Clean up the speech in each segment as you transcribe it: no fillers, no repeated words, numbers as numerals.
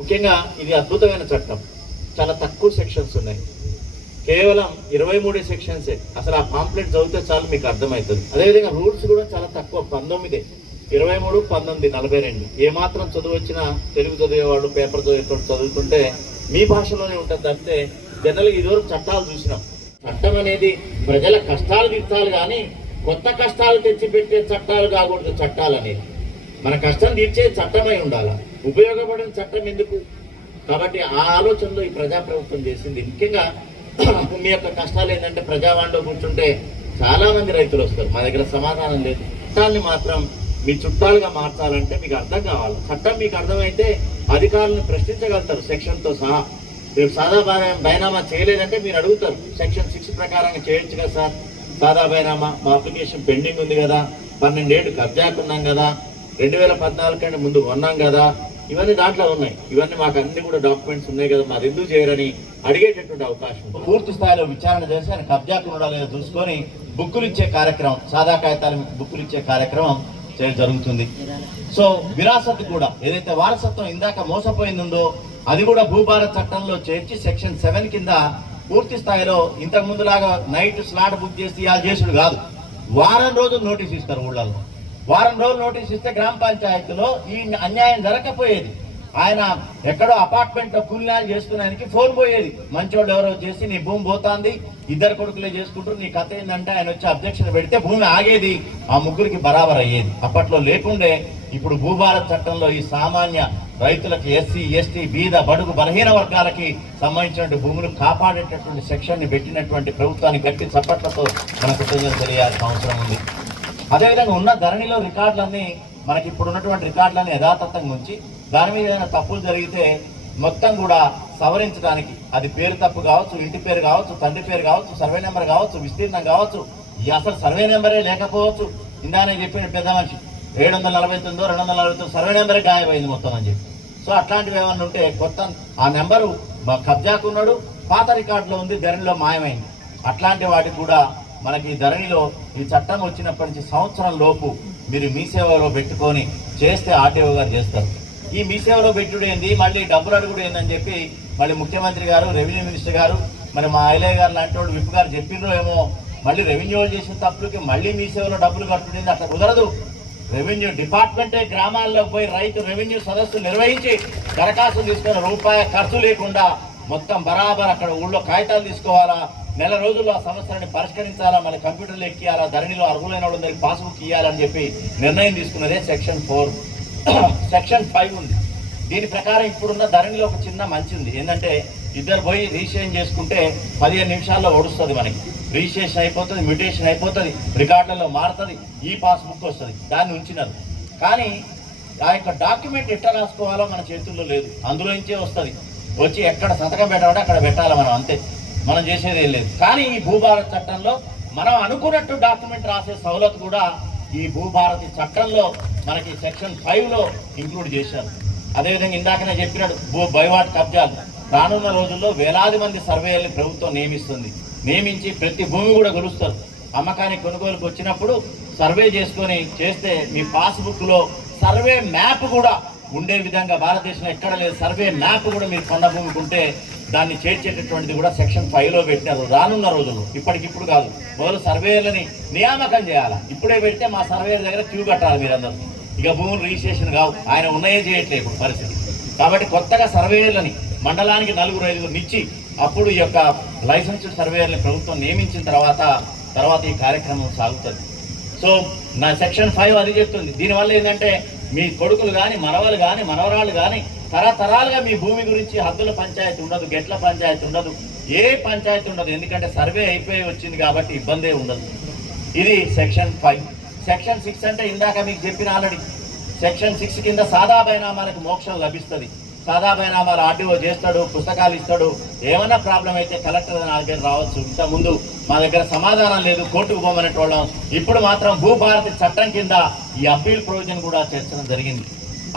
ముఖ్యంగా ఇది అద్భుతమైన చట్టం. చాలా తక్కువ సెక్షన్స్ ఉన్నాయి, కేవలం 23 సెక్షన్సే. అసలు ఆ పాంప్లెట్ చదివితే చాలు మీకు అర్థమవుతుంది. అదేవిధంగా రూల్స్ కూడా చాలా తక్కువ, 19, 23, 19, 42. ఏమాత్రం చదువు వచ్చినా తెలుగు చదివేవాళ్ళు పేపర్ చదివేవాళ్ళు చదువుతుంటే మీ భాషలోనే ఉంటుంది తప్పితే జనరల్గా ఇదివరకు చట్టాలు చూసినాం. చట్టం అనేది ప్రజల కష్టాలు తీర్చాలి కానీ కొత్త కష్టాలు తెచ్చిపెట్టే చట్టాలు కాకూడదు. చట్టాలు అనేది మన కష్టం తీర్చే చట్టమై ఉండాలి, ఉపయోగపడిన చట్టం ఎందుకు? కాబట్టి ఆ ఆలోచనలో ఈ ప్రజాప్రభుత్వం చేసింది. ముఖ్యంగా మీ యొక్క కష్టాలు ఏంటంటే ప్రజావాణిలో కూర్చుంటే చాలా మంది రైతులు వస్తారు, మా దగ్గర సమాధానం లేదు. చట్టాన్ని మాత్రం మీ చుట్టాలుగా మార్చాలంటే మీకు అర్థం కావాలి. చట్టం మీకు అర్థమైతే అధికారులను ప్రశ్నించగలుగుతారు సెక్షన్తో సహా. మీరు సాదా బైనామా చేయలేదంటే మీరు అడుగుతారు, సెక్షన్ 6 ప్రకారంగా చేయొచ్చు కదా సార్, సాదా బైనామా మా అప్లికేషన్ పెండింగ్ ఉంది కదా, 12 ఏళ్ళు కబ్జాకున్నాం కదా, 2014 కంటే ముందు కొన్నాం కదా, ఇవన్నీ దాంట్లో ఉన్నాయి. ఇవన్నీ మాకు అన్ని కూడా డాక్యుమెంట్స్ ఉన్నాయి కదా, మాది ఎందుకు చేయరని అడిగేటటువంటి అవకాశం. పూర్తి స్థాయిలో విచారణ చేసి ఆయన కబ్జాకున్నాడా లేదో చూసుకొని బుక్కులు ఇచ్చే కార్యక్రమం, సాదా కాగితాలు బుక్కులు ఇచ్చే కార్యక్రమం జరుగుతుంది. సో విరాసత్ కూడా ఏదైతే వారసత్వం ఇందాక మోసపోయిందో అది కూడా భూభారత్ చట్టంలో చేర్చి సెక్షన్ 7 కింద పూర్తి స్థాయిలో ఇంతకు ముందులాగా నైట్ స్లాట్ బుక్ చేసి ఇలా చేసుడు కాదు. వారం రోజులు నోటీస్ ఇస్తారు ఊళ్ళల్లో. వారం రోజులు నోటీస్ ఇస్తే గ్రామ పంచాయతీలో ఈ అన్యాయం జరగకపోయేది. ఆయన ఎక్కడో అపార్ట్మెంట్ లో కూలినాలు చేసుకునేందుకు ఫోన్ పోయేది, మంచోళ్ళు ఎవరో చేసి నీ భూమి పోతాంది, 2 కొడుకులే చేసుకుంటారు, నీ కథ ఏంటంటే ఆయన వచ్చి అబ్జెక్షన్ పెడితే భూమి ఆగేది, ఆ ముగ్గురికి బరాబర్ అయ్యేది. అప్పట్లో లేకుండే ఇప్పుడు భూభారత్ చట్టంలో ఈ సామాన్య రైతులకి, ఎస్సీ ఎస్టీ బీద బడుగు బలహీన వర్గాలకి సంబంధించిన భూములు కాపాడేటటువంటి సెక్షన్ ని పెట్టినటువంటి ప్రభుత్వానికి గట్టి చప్పట్లతో మన కృతజ్ఞతలు తెలియాల్సిన అవసరం ఉంది. అదేవిధంగా ఉన్న ధరణిలో రికార్డులన్నీ మనకి ఇప్పుడు ఉన్నటువంటి రికార్డులన్నీ యథాతథంగా ఉంచి దాని మీద ఏదైనా తప్పులు జరిగితే మొత్తం కూడా సవరించడానికి, అది పేరు తప్పు కావచ్చు, ఇంటి పేరు కావచ్చు, తండ్రి పేరు కావచ్చు, సర్వే నెంబర్ కావచ్చు, విస్తీర్ణం కావచ్చు, అసలు సర్వే నెంబరే లేకపోవచ్చు. ఇందానే చెప్పిన పెద్ద మనిషి 749, 249 సర్వే నెంబరే గాయమైంది మొత్తం అని చెప్పి. సో అట్లాంటివి ఏమన్నా ఉంటే కొత్త ఆ నెంబరు కబ్జాకున్నాడు, పాత రికార్డులో ఉంది, ధరణిలో మాయమైంది. అట్లాంటి వాటికి కూడా మనకి ధరణిలో ఈ చట్టం వచ్చినప్పటి నుంచి సంవత్సరం లోపు మీరు మీ సేవలో పెట్టుకొని చేస్తే ఆర్టీఓ గారు చేస్తారు. ఈ మీ సేవలో పెట్టుడు ఏంది, మళ్ళీ డబ్బులు అడుగుడు ఏందని చెప్పి మళ్ళీ ముఖ్యమంత్రి గారు, రెవెన్యూ మినిస్టర్ గారు, మరి మా ఐలయ్య గారు లాంటి వాళ్ళు విప్ గారు చెప్పిండ్రో ఏమో, మళ్ళీ రెవెన్యూ చేసిన తప్పులకి మళ్ళీ మీ సేవలో డబ్బులు కట్టుకుంటుంది. అట్లా కుదరదు. రెవెన్యూ డిపార్ట్మెంటే గ్రామాల్లో పోయి రైతు రెవెన్యూ సదస్సు నిర్వహించి దరఖాస్తులు తీసుకుని రూపాయి ఖర్చు లేకుండా మొత్తం బరాబర్ అక్కడ ఊళ్ళో కాగితాలు తీసుకోవాలా, నెల రోజుల్లో ఆ సమస్యలని పరిష్కరించాలా, మళ్ళీ కంప్యూటర్లు ఎక్కియాలా, ధరణిలో అర్హులైన వాళ్ళందరికీ పాస్బుక్ ఇవ్వాలని చెప్పి నిర్ణయం తీసుకున్నదే సెక్షన్ 4. సెక్షన్ 5 ఉంది. దీని ప్రకారం ఇప్పుడున్న ధరణిలో ఒక చిన్న మంచి ఉంది, ఏంటంటే ఇద్దరు పోయి రిజిస్ట్రేషన్ చేసుకుంటే 15 నిమిషాల్లో ఓడుస్తుంది. మనకి రిజిస్ట్రేషన్ అయిపోతుంది, మ్యూటేషన్ అయిపోతుంది, రికార్డులలో మారుతుంది, ఈ పాస్బుక్ వస్తుంది. దాన్ని ఉంచినారు. కానీ ఆ యొక్క డాక్యుమెంట్ ఎట్లా రాసుకోవాలో మన చేతుల్లో లేదు, అందులో నుంచే వస్తుంది. వచ్చి ఎక్కడ సంతకం పెట్టాలంటే అక్కడ పెట్టాలి మనం, అంతే, మనం చేసేది ఏం లేదు. కానీ ఈ భూభారత్ చట్టంలో మనం అనుకున్నట్టు డాక్యుమెంట్ రాసే సౌలత్ కూడా ఈ భూభారతి చట్టంలో మనకి సెక్షన్ 5లో ఇంక్లూడ్ చేశారు. అదేవిధంగా ఇందాకనే చెప్పినాడు బైవాట్ కబ్జాలు. రానున్న రోజుల్లో వేలాది మంది సర్వేయర్ని ప్రభుత్వం నియమించి ప్రతి భూమి కూడా కొలుస్తారు. అమ్మకానికి కొనుగోలుకు వచ్చినప్పుడు సర్వే చేసుకొని చేస్తే మీ పాస్బుక్లో సర్వే మ్యాప్ కూడా ఉండే విధంగా, భారతదేశంలో ఎక్కడ లేదు సర్వే మ్యాప్ కూడా మీరు కొండ భూమికి ఉంటే దాన్ని చేర్చేటటువంటిది కూడా సెక్షన్ 5లో పెట్టినారు. రానున్న రోజుల్లో, ఇప్పటికిప్పుడు కాదు, మొదలు సర్వేయర్లని నియామకం చేయాలి. ఇప్పుడే పెడితే మా సర్వేయర్ దగ్గర క్యూ కట్టాలి మీరందరూ. ఇక భూములు రిజిస్ట్రేషన్ కావు, ఆయన ఉన్నాయే చేయట్లేదు ఇప్పుడు పరిస్థితి. కాబట్టి కొత్తగా సర్వేయర్లని మండలానికి 4-5 ఇచ్చి అప్పుడు ఈ యొక్క లైసెన్స్డ్ సర్వేయర్ని ప్రభుత్వం నియమించిన తర్వాత ఈ కార్యక్రమం సాగుతుంది. సో నా సెక్షన్ 5 అది చెప్తుంది. దీనివల్ల ఏంటంటే మీ కొడుకులు కానీ, మనవలు కానీ, మనవరాళ్ళు కానీ తరతరాలుగా మీ భూమి గురించి హద్దుల పంచాయతీ ఉండదు, గెట్ల పంచాయతీ ఉండదు, ఏ పంచాయతీ ఉండదు. ఎందుకంటే సర్వే అయిపోయి వచ్చింది కాబట్టి ఇబ్బందే ఉండదు. ఇది సెక్షన్ 5. సెక్షన్ 6 అంటే ఇందాక మీకు చెప్పిన ఆల్రెడీ, సెక్షన్ 6 కింద సాదా బైనామాలకు మోక్షం లభిస్తుంది. సాదా బైనామాలు ఆర్టీఓ చేస్తాడు, పుస్తకాలు ఇస్తాడు. ఏమైనా ప్రాబ్లం అయితే కలెక్టర్ నా దగ్గర రావచ్చు. ఇంతకుముందు మా దగ్గర సమాధానం లేదు, కోర్టుకు పోమనేటోళ్ళం. ఇప్పుడు మాత్రం భూభారతి చట్టం కింద ఈ అప్పీల్ ప్రొవిజన్ కూడా చేర్చడం జరిగింది.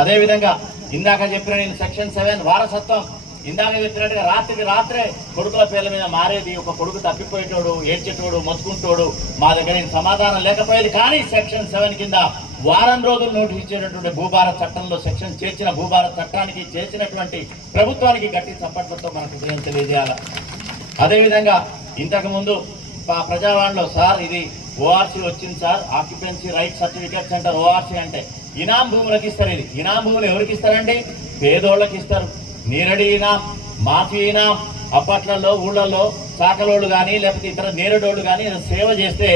అదేవిధంగా ఇందాక చెప్పిన నేను సెక్షన్ 7 వారసత్వం, ఇందాక చెప్పినట్టుగా రాత్రికి రాత్రే కొడుకుల పేర్ల మీద మారేది. ఒక కొడుకు తప్పిపోయేటోడు, ఏడ్చేటోడు, మొత్తుకుంటోడు, మా దగ్గర సమాధానం లేకపోయేది. కానీ సెక్షన్ 7 కింద వారం రోజులు నోటీస్ ఇచ్చేటటువంటి భూభారత్ చట్టంలో సెక్షన్ చేర్చిన భూభారత్ చట్టానికి చేసినటువంటి ప్రభుత్వానికి గట్టి చప్పట్లతో మనకు విజయం తెలియజేయాలి. అదేవిధంగా ఇంతకుముందు ప్రజావాణిలో సార్ ఇది ఓఆర్సీ వచ్చింది sir, occupancy right certificate centre ORC అంటే ఇనాం భూములకు ఇస్తారు. ఇది ఇనాం భూములు ఎవరికి ఇస్తారండి? పేదోళ్ళకి ఇస్తారు. నీరడి ఇనాం, మాఫీ ఇనాం. అప్పట్లలో ఊళ్ళల్లో చాకలోళ్ళు కానీ లేకపోతే ఇతర నేరడోళ్ళు కానీ సేవ చేస్తే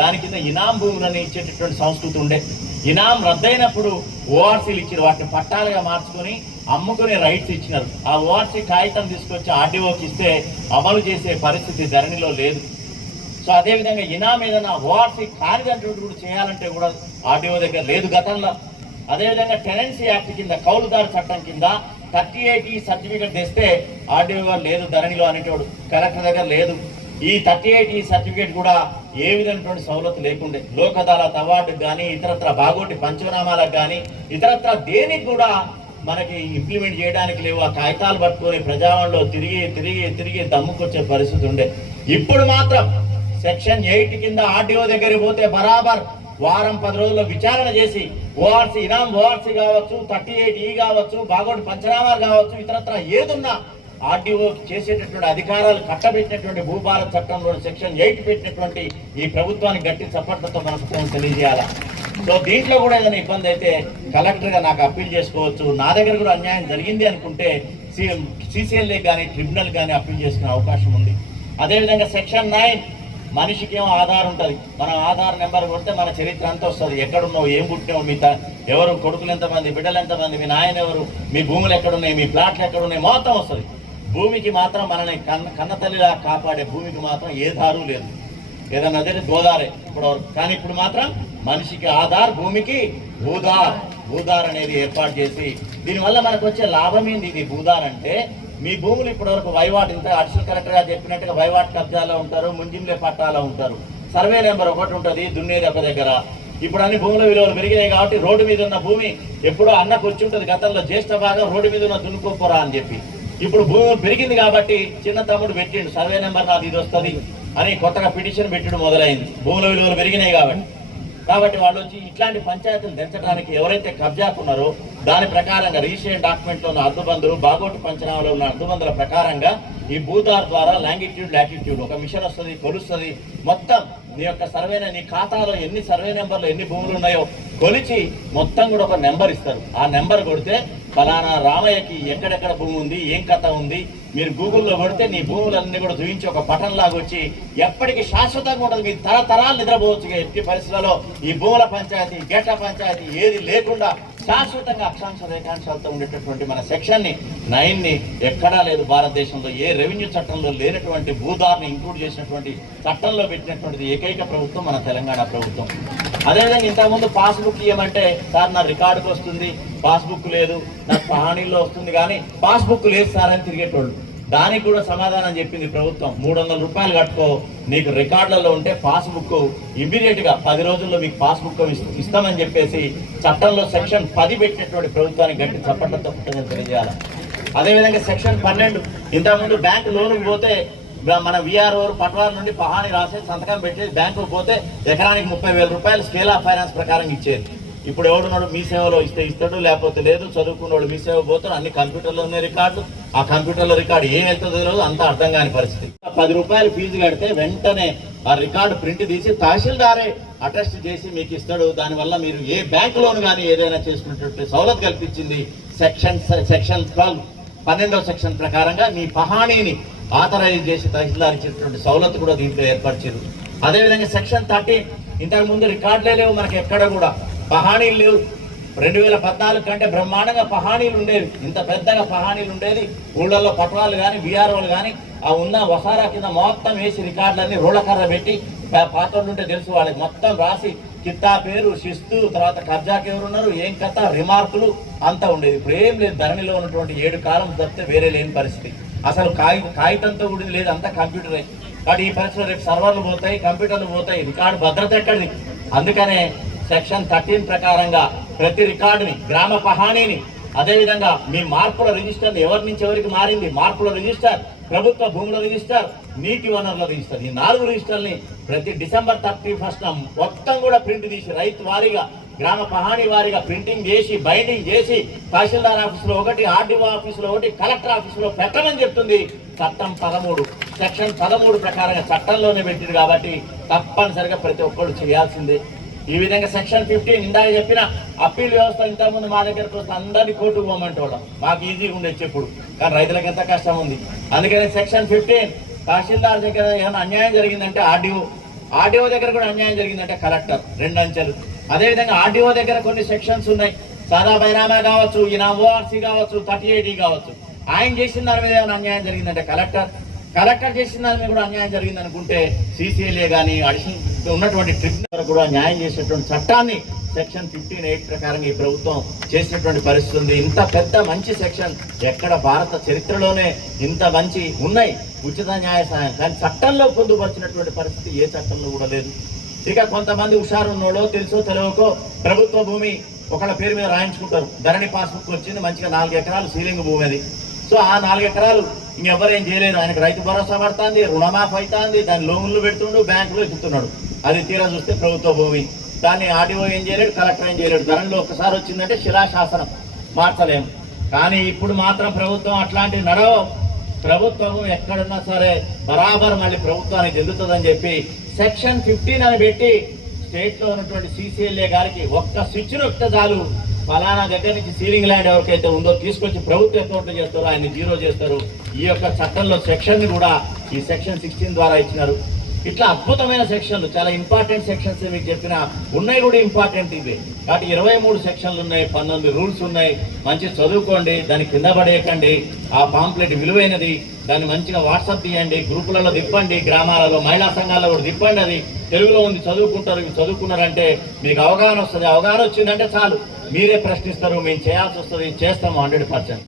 దాని కింద ఇనాం భూములని ఇచ్చేటటువంటి సంస్కృతి ఉండే. ఇనాం రద్దయినప్పుడు ఓఆర్సీలు ఇచ్చారు, వాటిని పట్టాలుగా మార్చుకొని అమ్ముకునే రైట్స్ ఇచ్చినారు. ఆ ఓఆర్సీ కాగితం తీసుకొచ్చి ఆర్డీఓకి ఇస్తే అమలు చేసే పరిస్థితి ధరణిలో లేదు. సో అదేవిధంగా ఇనాం ఏదైనా ఓఆర్సీ కానిదంటూ కూడా చేయాలంటే కూడా ఆర్డీఓ దగ్గర లేదు గతంలో. అదేవిధంగా టెనెన్సీ యాక్ట్ కింద కౌలుదారు చట్టం కింద 38E సర్టిఫికేట్ తెస్తే ఆర్డీఓ గారు లేదు ధరణిలో అనేటోడు, కలెక్టర్ దగ్గర లేదు. ఈ 38E సర్టిఫికేట్ కూడా ఏ విధమైనటువంటి సౌలత్ లేకుండే. లోక్ అదాలత్ అవార్డుకు కానీ ఇతరత్ర బాగోటి పంచనామాలకు కానీ ఇతరత్ర దేనికి కూడా మనకి ఇంప్లిమెంట్ చేయడానికి లేవు. ఆ కాగితాలు పట్టుకొని ప్రజావాణిలో తిరిగి తిరిగి తిరిగి దమ్ముకొచ్చే పరిస్థితి ఉండే. ఇప్పుడు మాత్రం సెక్షన్ 8 కింద ఆర్డీఓ దగ్గరికి పోతే బరాబర్ వారం 10 రోజుల్లో విచారణ చేసి ఓఆర్సీ ఇనాం ఓఆర్సీ కావచ్చు, 38E కావచ్చు, బాగోటి పంచనామాలు కావచ్చు, ఇతరత్ర ఏదున్నా ఆర్డీఓ చేసేటటువంటి అధికారాలు కట్టబెట్టినటువంటి భూభారత్ చట్టంలో సెక్షన్ 8 పెట్టినటువంటి ఈ ప్రభుత్వానికి గట్టి చప్పట్లతో మనకు తెలియజేయాలి. సో దీంట్లో కూడా ఏదైనా ఇబ్బంది అయితే కలెక్టర్గా నాకు అప్పీల్ చేసుకోవచ్చు. నా దగ్గర కూడా అన్యాయం జరిగింది అనుకుంటే CCLA కానీ ట్రిబ్యునల్ కానీ అప్పీల్ చేసుకునే అవకాశం ఉంది. అదేవిధంగా సెక్షన్ 9 మనిషికి ఏమో ఆధార్ ఉంటుంది. మనం ఆధార్ నెంబర్ కొడితే మన చరిత్ర అంతా వస్తుంది. ఎక్కడున్నావు, ఏం పుట్టినావు, మీ ఎవరు కొడుకులు ఎంతమంది, బిడ్డలు ఎంతమంది, మీ నాయన ఎవరు, మీ భూములు ఎక్కడున్నాయి, మీ ప్లాట్లు ఎక్కడున్నాయి, మొత్తం వస్తుంది. భూమికి మాత్రం మనని కన్న తల్లిలా కాపాడే భూమికి మాత్రం ఏ దారు లేదు. ఏదన్నా అదే గోదారే ఇప్పుడు. కానీ ఇప్పుడు మాత్రం మనిషికి ఆధార్, భూమికి భూదార్ అనేది ఏర్పాటు చేసి దీనివల్ల మనకు వచ్చే లాభం ఏంది? ఇది భూదార్ అంటే మీ భూములు ఇప్పటివరకు వైవాట్, ఇంత అడిషనల్ కలెక్టర్ గారు చెప్పినట్టుగా వైవాట్ కబ్జాలో ఉంటారు, ముంజింలే పట్టాలో ఉంటారు. సర్వే నెంబర్ ఒకటి ఉంటుంది, దున్నేది ఒక దగ్గర. ఇప్పుడు అన్ని భూముల విలువలు పెరిగినాయి కాబట్టి రోడ్డు మీద ఉన్న భూమి ఎప్పుడో అన్నకు వచ్చి ఉంటుంది. గతంలో జ్యేష్ఠ భాగం రోడ్డు మీద ఉన్న దున్నుకోపోరా అని చెప్పి. ఇప్పుడు భూమి పెరిగింది కాబట్టి చిన్న తమ్ముడు పెట్టిండు, సర్వే నెంబర్ నాది ఇది వస్తుంది అని కొత్తగా పిటిషన్ పెట్టడం మొదలైంది. భూముల విలువలు పెరిగినాయి కాబట్టి వాళ్ళు వచ్చి ఇట్లాంటి పంచాయతీలు పెంచడానికి ఎవరైతే కబ్జాకున్నారో దాని ప్రకారంగా రిజిస్ట్రేషన్ డాక్యుమెంట్లో ఉన్న అడ్డుబందులు, బాగోటు పంచనామాలో ఉన్న అడ్డుబందుల ప్రకారంగా ఈ భూదార్ ద్వారా లాంగిట్యూడ్ లాటిట్యూడ్ ఒక మిషన్ వస్తుంది, కొలుస్తుంది. మొత్తం నీ యొక్క సర్వేన నీ ఖాతాలో ఎన్ని సర్వే నెంబర్లు ఎన్ని భూములు ఉన్నాయో కొలిచి మొత్తం కూడా ఒక నెంబర్ ఇస్తారు. ఆ నెంబర్ కొడితే ఫలానా రామయ్యకి ఎక్కడెక్కడ భూమి ఉంది, ఏం కథ ఉంది, మీరు గూగుల్లో కొడితే నీ భూములన్నీ కూడా చూపించి ఒక పటం లాగా వచ్చి ఎప్పటికీ శాశ్వతంగా ఉండదు. మీ తరతరాలు నిద్రపోవచ్చు. ఎట్టి పరిస్థితులలో ఈ భూముల పంచాయతీ, గేట్ల పంచాయతీ ఏది లేకుండా శాశ్వతంగా అక్షాంశ రేఖాంశాలతో ఉండేటటువంటి మన సెక్షన్ 9 ఎక్కడా లేదు భారతదేశంలో. ఏ రెవెన్యూ చట్టంలో లేనటువంటి భూదార్ని ఇంక్లూడ్ చేసినటువంటి చట్టంలో పెట్టినటువంటిది ఏకైక ప్రభుత్వం మన తెలంగాణ ప్రభుత్వం. అదేవిధంగా ఇంతకుముందు పాస్బుక్ ఇవ్వమంటే సార్ నా రికార్డుకు వస్తుంది, పాస్బుక్ లేదు, నాకు పహాణీల్లో వస్తుంది కానీ పాస్బుక్ లేదు సార్ అని తిరిగేటోళ్ళు. దానికి కూడా సమాధానం చెప్పింది ప్రభుత్వం. 300 రూపాయలు కట్టుకో, నీకు రికార్డులలో ఉంటే పాస్బుక్ ఇమ్మీడియట్ గా 10 రోజుల్లో మీకు పాస్బుక్ ఇస్తామని చెప్పేసి చట్టంలో సెక్షన్ 10 పెట్టినటువంటి ప్రభుత్వానికి గట్టి చప్పట్లతో తెలియజేయాలి. అదేవిధంగా సెక్షన్ 12 ఇంతకుముందు బ్యాంకు లోనుకు పోతే మన విఆర్ఓ పట్వాల నుండి పహాని రాసే సంతకం పెట్టేది, బ్యాంకుకు పోతే ఎకరానికి 30,000 రూపాయలు స్కేల్ ఆఫ్ ఫైనాన్స్ ప్రకారం ఇచ్చేది. ఇప్పుడు ఎవడున్నాడు మీ సేవలో ఇస్తే ఇస్తాడు, లేకపోతే లేదు. చదువుకున్నాడు మీ సేవ పోతాడు, అన్ని కంప్యూటర్లో ఉన్నాయి రికార్డులు. ఆ కంప్యూటర్లో రికార్డు ఏం వెళ్తుందో తెలియదు, అంతా అర్థం కాని పరిస్థితి. 10 రూపాయలు ఫీజు కడితే వెంటనే ఆ రికార్డు ప్రింట్ తీసి తహసీల్దారే అటెస్ట్ చేసి మీకు ఇస్తాడు. దానివల్ల మీరు ఏ బ్యాంక్ లోన్ కానీ ఏదైనా చేసుకునేటట్టు సౌలత్ కల్పించింది సెక్షన్ 12వ సెక్షన్ ప్రకారంగా మీ పహాణీని ఆథరైజ్ చేసి తహసీల్దార్ ఇచ్చేటువంటి సౌలత్ కూడా దీంట్లో ఏర్పరిచారు. అదేవిధంగా సెక్షన్ 13 ఇంతకు ముందు రికార్డులే లేవు మనకి, ఎక్కడ కూడా పహాణీలు లేవు. 2014 కంటే బ్రహ్మాండంగా పహాణీలు ఉండేవి. ఇంత పెద్దగా పహాణీలు ఉండేది. ఊళ్ళల్లో పట్వాలు కానీ విఆర్ఓలు కానీ ఆ ఉన్న వసారా కింద మొత్తం వేసి రికార్డులన్నీ రోడ్లకర్ర పెట్టి పాత్రలు ఉంటే తెలుసు వాళ్ళకి మొత్తం రాసి కిత్తా పేరు, శిస్తు, తర్వాత కబ్జాకి ఎవరున్నారు, ఏం కథ, రిమార్కులు అంతా ఉండేది. ఇప్పుడు ఏం లేదు. ధరణిలో ఉన్నటువంటి 7 కాలం తప్పితే వేరే లేని పరిస్థితి. అసలు కాగితంతో కూడింది లేదు, అంతా కంప్యూటరే. కాబట్టి ఈ పరిస్థితిలో రేపు సర్వర్లు పోతాయి, కంప్యూటర్లు పోతాయి, రికార్డు భద్రత ఎక్కడిది? అందుకనే సెక్షన్ 13 ప్రకారంగా ప్రతి రికార్డుని, గ్రామ పహాణీని, అదేవిధంగా మీ మార్పుల రిజిస్టర్ ఎవరి నుంచి ఎవరికి మారింది, మార్పుల రిజిస్టర్, ప్రభుత్వ భూముల రిజిస్టర్, నీటి వనరుల రిజిస్టర్, ఈ 4 రిజిస్టర్ని ప్రతి డిసెంబర్ 31న మొత్తం కూడా ప్రింట్ తీసి రైతు వారీగా గ్రామ పహాణి వారిగా ప్రింటింగ్ చేసి బైండింగ్ చేసి తహసీల్దార్ ఆఫీసులో ఒకటి, ఆర్డీఓ ఆఫీసులో ఒకటి, కలెక్టర్ ఆఫీసులో పెట్టమని చెప్తుంది చట్టం 13 సెక్షన్ 13 ప్రకారంగా చట్టంలోనే పెట్టింది. కాబట్టి తప్పనిసరిగా ప్రతి ఒక్కరు చేయాల్సిందే. ఈ విధంగా సెక్షన్ 15 ఇందాక చెప్పిన అప్పీల్ వ్యవస్థ ఇంతకుముందు మా దగ్గరకు వస్తే అందరినీ కోర్టుకు పోమంటోళ్ళం, మాకు ఈజీగా ఉండేది చెప్పుడు, కానీ రైతులకు ఎంత కష్టం ఉంది. అందుకని సెక్షన్ 15 తహసీల్దార్ దగ్గర ఏమైనా అన్యాయం జరిగిందంటే ఆర్డీఓ దగ్గర కూడా అన్యాయం జరిగిందంటే కలెక్టర్, 2 అంచెలు. అదేవిధంగా ఆర్డీఓ దగ్గర కొన్ని సెక్షన్స్ ఉన్నాయి, సాదా బైరామా కావచ్చు, ఈయన ఓఆర్సీ కావచ్చు, 38 కావచ్చు. ఆయన చేసిన దాని మీద ఏమైనా అన్యాయం జరిగిందంటే కలెక్టర్ చేసిన దాని మీద కూడా అన్యాయం జరిగింది అనుకుంటే CCLA కానీ అడిషనల్ ఉన్నటువంటి ట్రిబ్యునల్ కూడా న్యాయం చేసేటువంటి చట్టాన్ని సెక్షన్ 15(8) ప్రకారంగా ఈ ప్రభుత్వం చేసినటువంటి పరిస్థితి ఉంది. ఇంత పెద్ద మంచి సెక్షన్ ఎక్కడ భారత చరిత్రలోనే ఇంత మంచి ఉన్నాయి, ఉచిత న్యాయ సహాయం, కానీ చట్టంలో పొందుపరిచినటువంటి పరిస్థితి ఏ చట్టంలో కూడా లేదు. ఇక కొంతమంది హుషారున్నోడో తెలుసో తెలియకో ప్రభుత్వ భూమి ఒకళ్ళ పేరు మీద రాయించుకుంటారు. ధరణి పాస్బుక్ వచ్చింది, మంచిగా 4 ఎకరాలు సీలింగ్ భూమి అది. సో ఆ 4 ఎకరాలు ఇంకెవరేం చేయలేరు, ఆయనకు రైతు భరోసా పడుతుంది, రుణమాఫ్ అవుతుంది, దాని లోన్లు పెడుతుండు, బ్యాంకులో ఎక్కుతున్నాడు. అది తీరా చూస్తే ప్రభుత్వ భూమి, దాన్ని ఆర్డీఓ ఏం చేయలేడు, కలెక్టర్ ఏం చేయలేడు. ధరణిలో ఒక్కసారి వచ్చిందంటే శిలాశాసనం మార్చలేము. కానీ ఇప్పుడు మాత్రం ప్రభుత్వం అట్లాంటివి నడవ, ప్రభుత్వం ఎక్కడున్నా సరే బరాబర్ మళ్ళీ ప్రభుత్వానికి చెందుతుందని చెప్పి సెక్షన్ 15 అని పెట్టి స్టేట్లో ఉన్నటువంటి CCLA గారికి ఒక్క స్విచ్ నొక్కితే చాలు, ఫలానా దగ్గర నుంచి సీలింగ్ ల్యాండ్ ఎవరికైతే ఉందో తీసుకొచ్చి ప్రభుత్వ అకౌంట్లో చేస్తారో ఆయన జీరో చేస్తారు. ఈ యొక్క చట్టంలో సెక్షన్ ని కూడా ఈ సెక్షన్ 16 ద్వారా ఇచ్చినారు. ఇట్లా అద్భుతమైన సెక్షన్లు, చాలా ఇంపార్టెంట్ సెక్షన్స్ మీకు చెప్పిన ఉన్నాయి కూడా ఇంపార్టెంట్ ఇవి. కాబట్టి 23 సెక్షన్లు ఉన్నాయి, 19 రూల్స్ ఉన్నాయి. మంచి చదువుకోండి, దాన్ని కింద పడేయకండి. ఆ పాంప్లెట్ విలువైనది, దాన్ని మంచిగా వాట్సాప్ తీయండి, గ్రూపులలో తిప్పండి, గ్రామాలలో మహిళా సంఘాలలో కూడా తిప్పండి. అది తెలుగులో ఉంది, చదువుకుంటారు. ఇవి చదువుకున్నారంటే మీకు అవగాహన వస్తుంది. అవగాహన వచ్చిందంటే చాలు, మీరే ప్రశ్నిస్తారు, మేము చేయాల్సి వస్తుంది, చేస్తాము 100%.